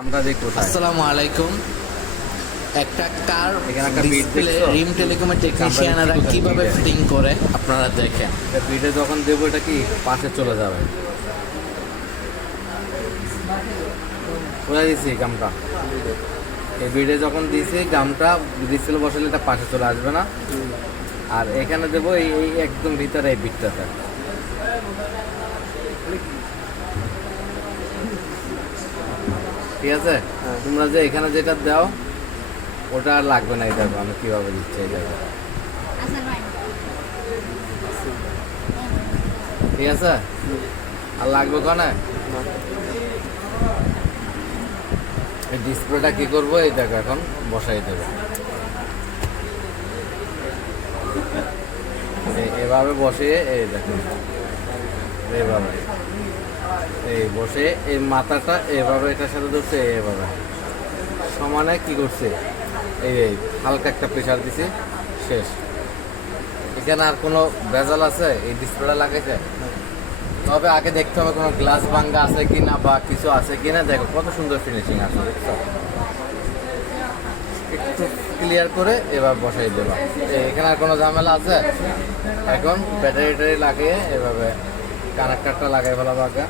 আমরা দেখি কোথায়। আসসালামু আলাইকুম। একটা কার এখানে একটা বিট ডিসপ্লে দেখছো? রিম টেলিকমের টেকনিশিয়ানরা দেখছি কিভাবে কোথায় ফিটিং করে আপনারা দেখেন। বিটে যখন দেবো এটা কি পাশে চলে যাবে। কোথায় দিছি গামটা? এই বিটে যখন দিছি গামটা ডিসপ্লে বসালে এটা পাশে চলে আসবে না। আর এখানে দেবো এই এই একদম ভিতরে এই বিটটাতে। ঠিক আছে, তোমরা যে এখানে যেটা দাও ওটা আর লাগবে না। এটা আমি কিভাবে দিচ্ছি এটা, ঠিক আছে? আর লাগবে কোনে এই ডিসপ্লেটা কি করবো, এই দেখো এখন বসাই দেবে। এভাবে বসিয়ে এই দেখুন, এইভাবে এই বসে এই মাথাটা এভাবে এটার সাথে ধরছে, এইভাবে সমানে কি করছে, এই এই হালকা একটা প্রেশার দিছি, শেষ। এখানে আর কোনো ভেজাল আছে এই ডিসপ্লেটা লাগাইছে? তবে আগে দেখতে হবে কোনো গ্লাস ভাঙ্গা আছে কিনা বা কিছু আছে কিনা। দেখো কত সুন্দর ফিনিশিং আছে, দেখছো? একটু ক্লিয়ার করে এবার বসাই দেবা। এখানে আর কোনো ঝামেলা আছে? এখন ব্যাটারি লাগিয়ে এভাবে কানেক্টারটা লাগাই ফেলাবো আগে।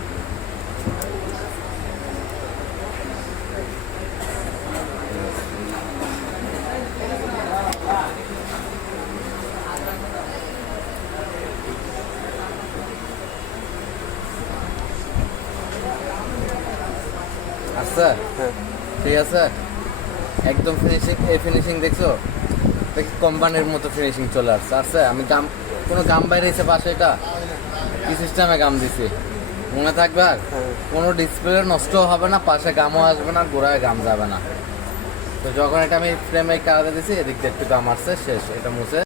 আচ্ছা, ঠিক আছে, একদম ফিনিশিং। এই ফিনিশিং দেখছো, দেখি কোম্পানির মতো ফিনিশিং চলে আসছে। আসছে আমি গাম, কোনো গাম বাইরেছে পাশে, এটা কি সিস্টেমে গাম দিছি মনে থাকবে? আর কোনো ডিসপ্লে নষ্ট হবে না, পাশে গামও আসবে না, গোড়ায় গাম যাবে না। তো যখন এটা আমি ফ্রেমে কালাতে দিছি, এদিক দিয়ে একটু গাম আসছে, শেষ। এটা মুছে